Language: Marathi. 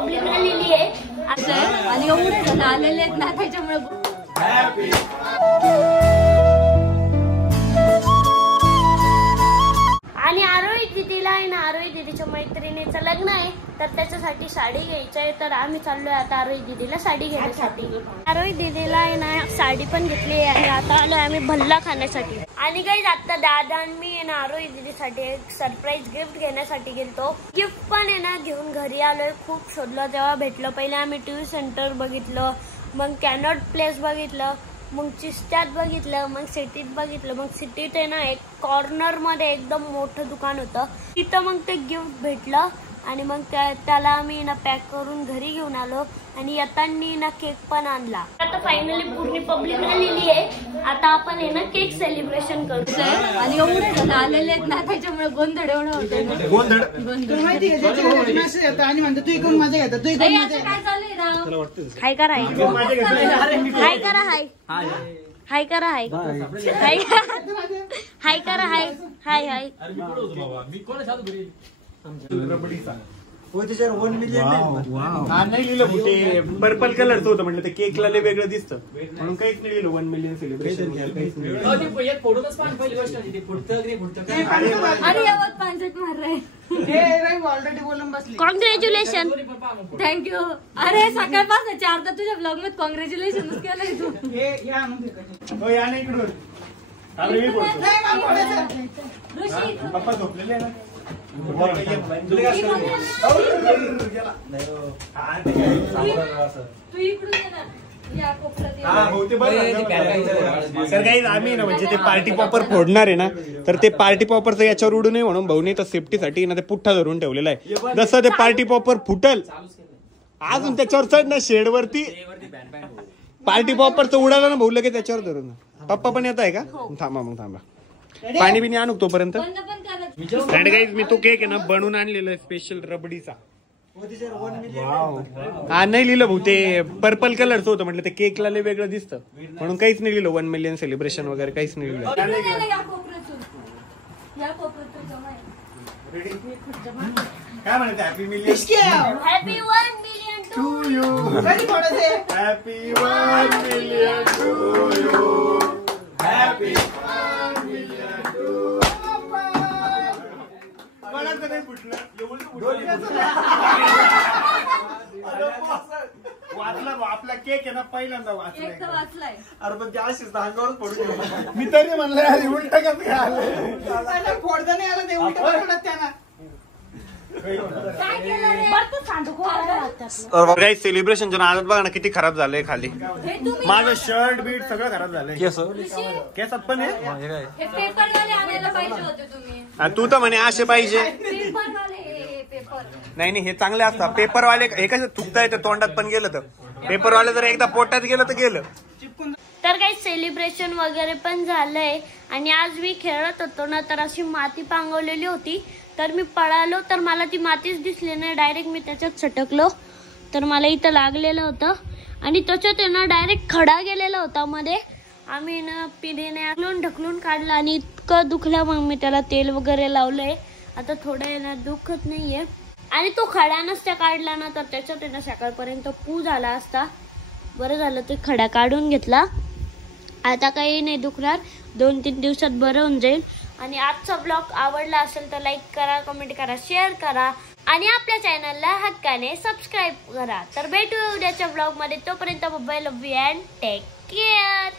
पब्लिक आलेली आहे आणि एवढे जण आलेले आहेत ना त्याच्यामुळे आणि आरोही दीदीला आहे ना, आरोही दीदीच्या मैत्रिणीचं लग्न आहे तर त्याच्यासाठी साडी घ्यायची आहे. तर आम्ही चाललोय आता आरोही दीदीला साडी घेण्यासाठी. आरोही दीदीला आहे ना साडी पण घेतली आहे आणि आता आलोय आम्ही भल्ला खाण्यासाठी. आणि काही आता दादा आणि मी आहे ना आरोही दीदीसाठी एक सरप्राईज गिफ्ट घेण्यासाठी गेलतो. गिफ्ट पण आहे ना घेऊन घरी आलोय. खूप शोधलं तेव्हा भेटलं. पहिले आम्ही टीव्ही सेंटर बघितलं, मग कॅनॉट प्लेस बघितलं, मग चिस्त्यात बघितलं, मग सिटीत बघितलं. मग सिटीत आहे ना एक कॉर्नर मध्ये एकदम मोठं दुकान होतं, तिथं मग ते गिफ्ट भेटलं आणि मग त्याला आम्ही ना पॅक करून घरी घेऊन आलो आणि येताना ना केक पण आणला. आता फायनली पूर्ण पब्लिक आलेली आहे. आता आपण आहे ना केक सेलिब्रेशन करतोय आणि एवढे जण आलेले आहेत ना त्याच्यामुळे गोंधळ एवढं होतं. गोंधळ आणि म्हणतो तू इकडून मजा घेता, तू इकडून मजा काय चालू आहे. हाय करा, हाय हाय करा, हाय हाय करा, हाय हाय हाय करा, हाय हाय हाय. नाही लिहिलं ते पर्पल कलरचं होतं, म्हटलं ते केकला लय वेगळं दिसतं म्हणून काहीच नाही लिहिलं 1 मिलियन सेलिब्रेशन. Congratulation, thank you. अरे सकाळपासून 4दा तुझ्या ब्लॉग मध्ये कॉंग्रॅच्युलेशन केलंय तू. पप्पा झोपलेले ना. सर काही आम्ही ना म्हणजे ते पार्टी पॉपर फोडणार आहे ना, तर ते पार्टी पॉपरचं याच्यावर उडू नये म्हणून भाऊने तर सेफ्टीसाठी ना ते पुठ्ठा धरून ठेवलेला आहे. जसं ते पार्टी पॉपर फुटल अजून त्याच्यावर चढ ना शेड वरती पार्टी पॉपरचं उडाला ना भाऊ लगेच त्याच्यावर धरून. पप्पा पण येत आहे का? थांबा मग थांबा, पाणी बिणी आणू तोपर्यंत. मी तो केक आहे ना बनवून आणलेला स्पेशल रबडीचा. हा नाही लिहिलं भाऊ ते पर्पल कलरचं होतं, म्हटलं ते केकला लय वेगळं दिसतं म्हणून काहीच नाही लिहिलं 1 मिलियन सेलिब्रेशन वगैरे काहीच नाही लिहिलं. काय म्हणते happy million, happy 1 million to you, happy 1 million to you, happy 1 million to. वाचला आपला केक आहे ना पहिल्यांदा वाचलाय. अरे पण त्या अशीच अंगावरच पडून मी तरी म्हणलं उलट कसं काय फोडता नाही आलं ते उलट पडत त्यांना. सेलिब्रेशनच्या नादात बघा ना किती खराब झालंय. खाली माझं शर्ट बीट सगळं खराब झालंय. केसात पण आहे. तू तर म्हणे असे पाहिजे. नाही नाही हे चांगले असतात पेपरवाले. हे कसं थुकता येतं तोंडात पण गेलं तर, पेपरवाले जर एकदा पोटात गेलं तर गेलं. तर काही सेलिब्रेशन वगैरे पण झालंय आणि आज मी खेळत होतो ना तर अशी माती पांगवलेली होती तर मी पळालो तर मला ती मातीच दिसली नाही. डायरेक्ट मी त्याच्यात सटकलो तर मला इथं लागलेलं होतं आणि त्याच्यात ना डायरेक्ट खडा गेलेला होता मध्ये. आम्ही ना पिढीने ढकलून काढला आणि इतकं दुखलं. मग मी त्याला तेल वगैरे लावलंय. आता थोडं ना दुखत नाहीये आणि तो खडा नसता काढला ना तर त्याच्यात ना सकाळपर्यंत पू झाला असता. बरं झालं ते खडा काढून घेतला. आता काही नाही दुखणार, 2-3 दिवसात बरं होऊन जाईल. आणि आजचा ब्लॉग आवडला असेल तर लाईक करा, कमेंट करा, शेअर करा आणि आपल्या चॅनलला हक्काने सबस्क्राईब करा. तर भेटू उद्याच्या ब्लॉग मध्ये. तोपर्यंत bye, love you and take care.